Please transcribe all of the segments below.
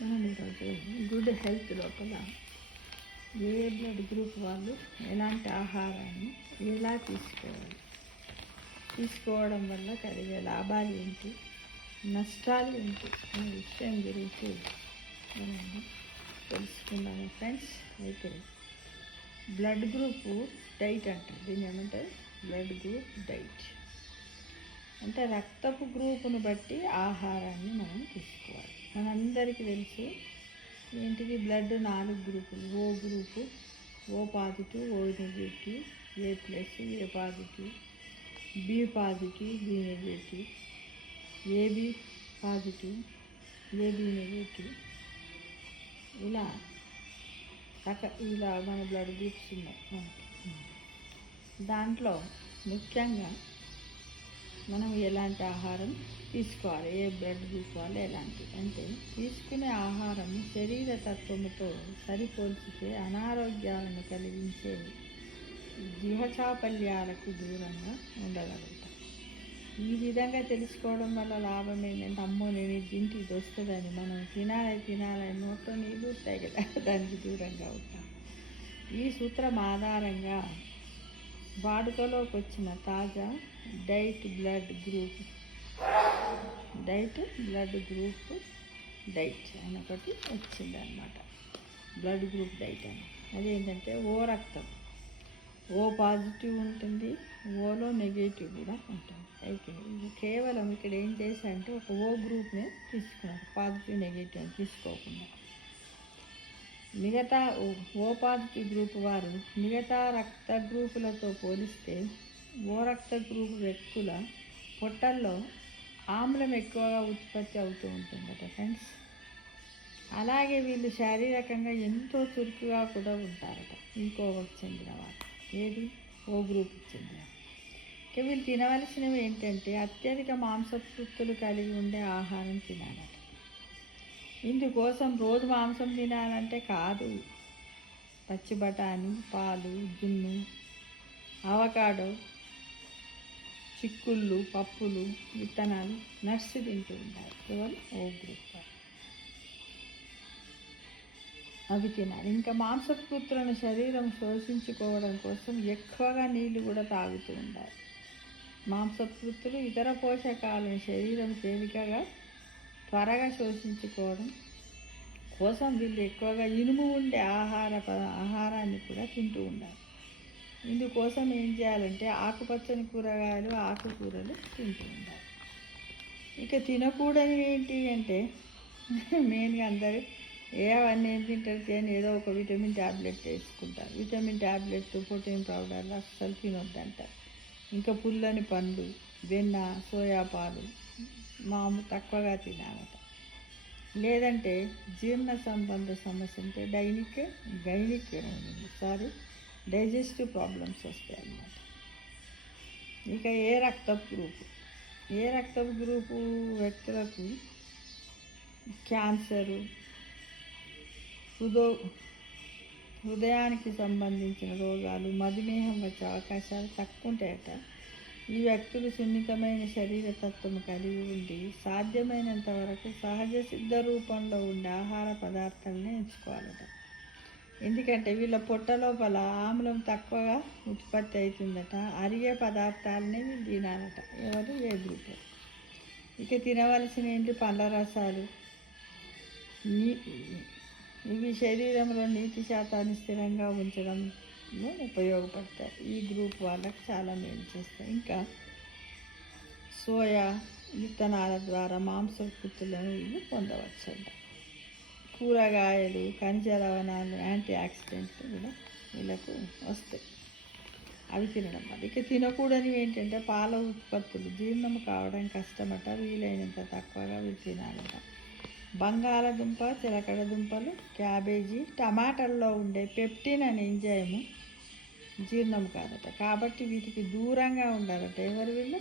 మనం ఈరోజు good health లోపల ఏ బ్లడ్ గ్రూప్ వాళ్ళు ఎలాంటి ఆహారాన్ని ఎలా తీసుకోవడం వల్ల కలిగే లాభాలు ఏంటి, నష్టాలు ఏంటి అనే విషయం గురించి మనం తెలుసుకుందాము ఫ్రెండ్స్. అయితే బ్లడ్ గ్రూపు డైట్ అంటారు, దీన్ని ఏమంటారు? బ్లడ్ గ్రూప్ డైట్ అంటే రక్తపు గ్రూపును బట్టి ఆహారాన్ని మనం తీసుకోవాలి. మనందరికీ తెలుసు ఏంటిది, బ్లడ్ 4 గ్రూపులు: O group, O positive, O negative, A plus, A positive, B positive, B negative, AB positive, AB negative, ఇలా ఇలా మన బ్లడ్ గ్రూప్స్ ఉన్నాయి మనకి. దాంట్లో ముఖ్యంగా మనం ఎలాంటి ఆహారం తీసుకోవాలి, ఏ బ్లడ్ గ్రూప్ వాళ్ళు ఎలాంటి అంటే, తీసుకునే ఆహారం శరీర తత్వముతో సరిపోల్చితే అనారోగ్యాలను కలిగించే జీవచాపల్యాలకు దూరంగా ఉండగలుగుతాం. ఈ విధంగా తెలుసుకోవడం వల్ల లాభం ఏంటంటే, అమ్మో నేను ఇది తింటే ఇది వస్తుందని మనం తినాలని నోట్లో నీళ్ళు వస్తాయి కదా, దానికి దూరంగా ఉంటాం. ఈ సూత్రం ఆధారంగా వాడుకలోకి వచ్చిన తాజా డైట్ బ్లడ్ గ్రూప్ డైట్ అని ఒకటి వచ్చిందనమాట. బ్లడ్ గ్రూప్ డైట్ అని అదేంటంటే, ఓ రక్తం, ఓ పాజిటివ్ ఉంటుంది, ఓలో నెగిటివ్ కూడా ఉంటుంది. అయితే కేవలం ఇక్కడ ఏం చేశారంటే ఒక ఓ గ్రూప్ని తీసుకున్నారు, పాజిటివ్ నెగిటివ్ అని తీసుకోకుండా. మిగతా ఓ పాజిటివ్ గ్రూప్ వారు మిగతా రక్త గ్రూపులతో పోలిస్తే ఓ రక్త గ్రూప్ వ్యక్తుల పొట్టల్లో ఆమ్లం ఎక్కువగా ఉత్పత్తి అవుతూ ఉంటుందట ఫ్రెండ్స్. అలాగే వీళ్ళు శారీరకంగా ఎంతో చురుకుగా కూడా ఉంటారట. ఇంకోకి చెందిన వాళ్ళు, ఏది ఓ గ్రూప్కి చెందిన. ఇక వీళ్ళు తినవలసినవి ఏంటంటే, అత్యధిక మాంసకృత్తులు కలిగి ఉండే ఆహారం తినాలట. ఇందుకోసం రోజు మాంసం తినాలంటే కాదు, పచ్చి బఠానీ, పాలు, జున్ను, అవకాడో, చిక్కుళ్ళు, పప్పులు, విత్తనాలు, నట్స్ తింటూ ఉండాలి. కేవలం ఓ గ్రూప్ అవి తినాలి. ఇంకా మాంసకృత్తులను శరీరం శోషించుకోవడం కోసం ఎక్కువగా నీళ్లు కూడా తాగుతూ ఉండాలి. మాంసకృత్తులు ఇతర పోషకాలను శరీరం తేలికగా త్వరగా శోషించుకోవడం కోసం వీళ్ళు ఎక్కువగా ఇనుము ఉండే ఆహారాన్ని కూడా తింటూ ఉండాలి. ఇందుకోసం ఏం చేయాలంటే ఆకుపచ్చని కూరగాయలు, ఆకుకూరలు తింటూ ఉండాలి. ఇక తినకూడని ఏంటి అంటే, మెయిన్గా అందరూ అవన్నీ ఏం తింటారు అని ఏదో ఒక విటమిన్ ట్యాబ్లెట్ వేసుకుంటారు. విటమిన్ ట్యాబ్లెట్, ప్రోటీన్ పౌడర్లు అస్సలు తినొద్దంటారు. ఇంకా పుల్లని పండ్లు, వెన్న, సోయా పాలు తక్కువగా తినాలట. లేదంటే జీర్ణ సంబంధ సమస్య అంటే డైజెస్టివ్ ప్రాబ్లమ్స్ వస్తాయి అన్నమాట. ఇక ఏ రక్తపు గ్రూపు వ్యక్తులకు క్యాన్సరు, హృదయానికి సంబంధించిన రోగాలు, మధుమేహం వచ్చే అవకాశాలు తక్కువ ఉంటాయట. ఈ వ్యక్తులు సున్నితమైన శరీరతత్వం కలిగి ఉండి సాధ్యమైనంత వరకు సహజ సిద్ధ రూపంలో ఉండే ఆహార పదార్థాలనే ఎంచుకోవాలట. ఎందుకంటే వీళ్ళ పొట్ట లోపల ఆమ్లం తక్కువగా ఉత్పత్తి అవుతుందట. అరిగే పదార్థాలనే వీళ్ళు తినాలట. ఎవరు? ఏ గ్రూప్. ఇక తినవలసిన ఏంటి? పండ్ల రసాలు, ఇవి శరీరంలో నీటి శాతాన్ని స్థిరంగా ఉంచడంలో ఉపయోగపడతాయి. ఈ గ్రూప్ వాళ్ళకి చాలా మేలు చేస్తాయి. ఇంకా సోయా విత్తనాల ద్వారా మాంసకృత్తులను వీళ్ళు పొందవచ్చంట. కూరగాయలు, ఖనిజ లవణాలు, యాంటీ ఆక్సిడెంట్లు కూడా వీళ్ళకు వస్తాయి, అవి తినడం వల్ల. ఇక తినకూడనివి ఏంటంటే, పాల ఉత్పత్తులు జీర్ణం కావడం కష్టమట. వీలైనంత తక్కువగా వీళ్ళు తినాలట. బంగాళదుంప, చిలకడ దుంపలు, క్యాబేజీ, టమాటాల్లో ఉండే పెప్టిన్ అనే ఎంజైము జీర్ణం కాదట. కాబట్టి వీటికి దూరంగా ఉండాలట. ఎవరు వీళ్ళు?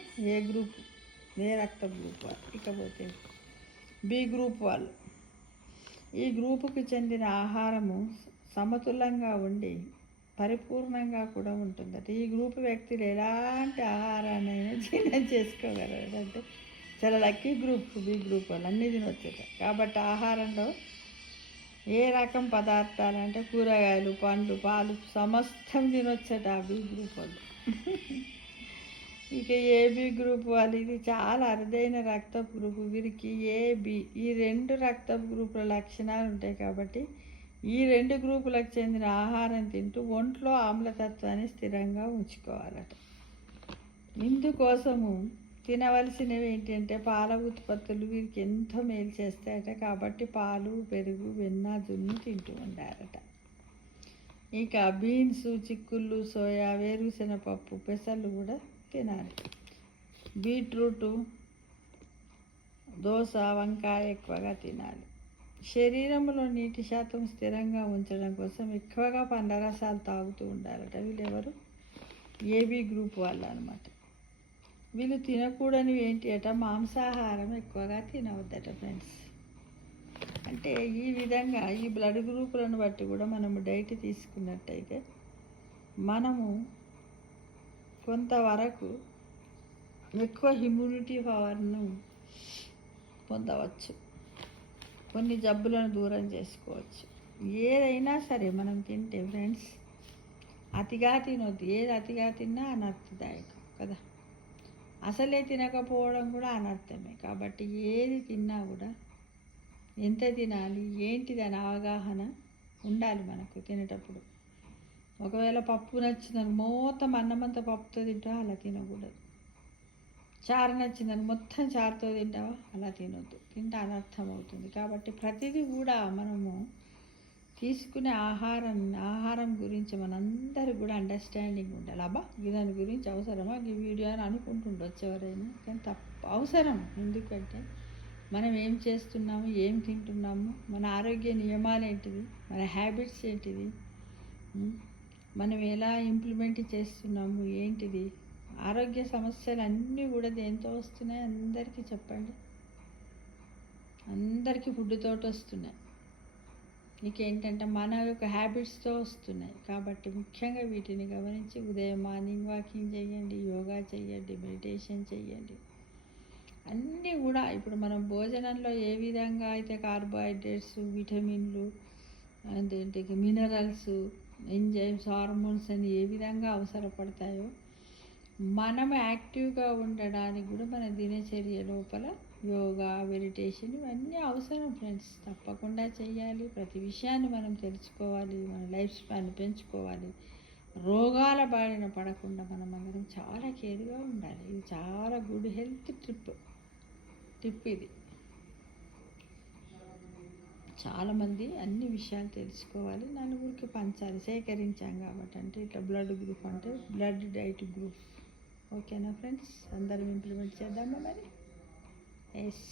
ఏ రక్త గ్రూప్ వాళ్ళు. ఇకపోతే బి గ్రూప్ వాళ్ళు. ఈ గ్రూపుకి చెందిన ఆహారము సమతులంగా ఉండి పరిపూర్ణంగా కూడా ఉంటుందట. ఈ గ్రూపు వ్యక్తులు ఎలాంటి ఆహారాన్నైనా జీర్ణం చేసుకోగలరు. అంటే చాలా లక్కీ గ్రూప్ బి గ్రూప్ వాళ్ళు, అన్నీ తినొచ్చట. కాబట్టి ఆహారంలో ఏ రకం పదార్థాలు అంటే కూరగాయలు, పండ్లు, పాలు సమస్తం తినొచ్చట ఆ బి గ్రూప్ వాళ్ళు. ఇక ఏబి గ్రూప్ వాళ్ళు ఇది చాలా అరుదైన రక్తపు గ్రూపు. వీరికి ఏబి ఈ 2 రక్తపు గ్రూపుల లక్షణాలు ఉంటాయి కాబట్టి ఈ 2 గ్రూపులకు చెందిన ఆహారం తింటూ ఒంట్లో ఆమ్లతత్వాన్ని స్థిరంగా ఉంచుకోవాలట. ఇందుకోసము తినవలసినవి ఏంటంటే పాల ఉత్పత్తులు వీరికి ఎంతో మేలు చేస్తాయట. కాబట్టి పాలు, పెరుగు, వెన్న, జున్ను తింటూ ఉండాలట. ఇక బీన్స్, చిక్కుళ్ళు, సోయా, వేరుశెనగపప్పు, పెసలు కూడా తినాలి. బీట్రూటు, దోస, వంకాయ ఎక్కువగా తినాలి. శరీరంలో నీటి శాతం స్థిరంగా ఉంచడం కోసం ఎక్కువగా పండ్ల రసాలు తాగుతూ ఉండాలట. వీళ్ళెవరు? ఏబి గ్రూప్ వాళ్ళు అనమాట. వీళ్ళు తినకూడనివి ఏంటి అట? మాంసాహారం ఎక్కువగా తినవద్దట ఫ్రెండ్స్. అంటే ఈ విధంగా ఈ బ్లడ్ గ్రూపులను బట్టి కూడా మనము డైట్ తీసుకున్నట్టయితే మనము కొంతవరకు ఎక్కువ ఇమ్యూనిటీ పవర్ను పొందవచ్చు. కొన్ని జబ్బులను దూరం చేసుకోవచ్చు. ఏదైనా సరే మనం తింటే ఫ్రెండ్స్ అతిగా తినొద్దు. ఏది అతిగా తిన్నా అనర్థదాయకం కదా. అసలే తినకపోవడం కూడా అనర్థమే. కాబట్టి ఏది తిన్నా కూడా ఎంత తినాలి ఏంటిది అని అవగాహన ఉండాలి మనకు తినేటప్పుడు. ఒకవేళ పప్పు నచ్చిందని మొత్తం అన్నమంతా పప్పుతో తింటావా? అలా తినకూడదు. చారు నచ్చిందని మొత్తం చారుతో తింటావా? అలా తినొద్దు. తింటే అనర్థం అవుతుంది. కాబట్టి ప్రతిదీ కూడా మనము తీసుకునే ఆహారం గురించి మనందరికి కూడా అండర్స్టాండింగ్ ఉండాలి. అబ్బా దాని గురించి అవసరమా ఈ వీడియో అని అనుకుంటుండొచ్చు ఎవరైనా, కానీ అవసరం. ఎందుకంటే మనం ఏం చేస్తున్నాము, ఏం తింటున్నాము, మన ఆరోగ్య నియమాలు ఏంటివి, మన హ్యాబిట్స్ ఏంటివి, మనం ఎలా ఇంప్లిమెంట్ చేస్తున్నాము ఏంటిది, ఆరోగ్య సమస్యలు అన్నీ కూడా దేంతో వస్తున్నాయి అందరికీ చెప్పండి. అందరికీ ఫుడ్తో వస్తున్నాయి. ఇంకేంటంటే మన యొక్క హ్యాబిట్స్తో వస్తున్నాయి. కాబట్టి ముఖ్యంగా వీటిని గమనించి ఉదయం మార్నింగ్ వాకింగ్ చేయండి, యోగా చేయండి, మెడిటేషన్ చేయండి. అన్నీ కూడా ఇప్పుడు మనం భోజనంలో ఏ విధంగా అయితే కార్బోహైడ్రేట్స్, విటమిన్లు, అదేంటి మినరల్స్, ఎంజైమ్స్, హార్మోన్స్ అని ఏ విధంగా అవసరపడతాయో మనం యాక్టివ్గా ఉండడానికి కూడా మన దినచర్య లోపల యోగా, మెడిటేషన్ ఇవన్నీ అవసరం ఫ్రెండ్స్. తప్పకుండా చేయాలి. ప్రతి విషయాన్ని మనం తెలుసుకోవాలి. మన లైఫ్ స్పాన్ పెంచుకోవాలి. రోగాల బారిన పడకుండా మనం అందరం చాలా కేర్గా ఉండాలి. ఇది చాలా గుడ్ హెల్త్ ట్రిప్ ఇది. చాలామంది అన్ని విషయాలు తెలుసుకోవాలి, నలుగురికి పంచాలి. సేకరించాం కాబట్టి అంటే ఇట్లా బ్లడ్ గ్రూప్ అంటే బ్లడ్ డైట్ గ్రూప్. ఓకేనా ఫ్రెండ్స్? అందరం ఇంప్లిమెంట్ చేద్దామా మరి? ఎస్.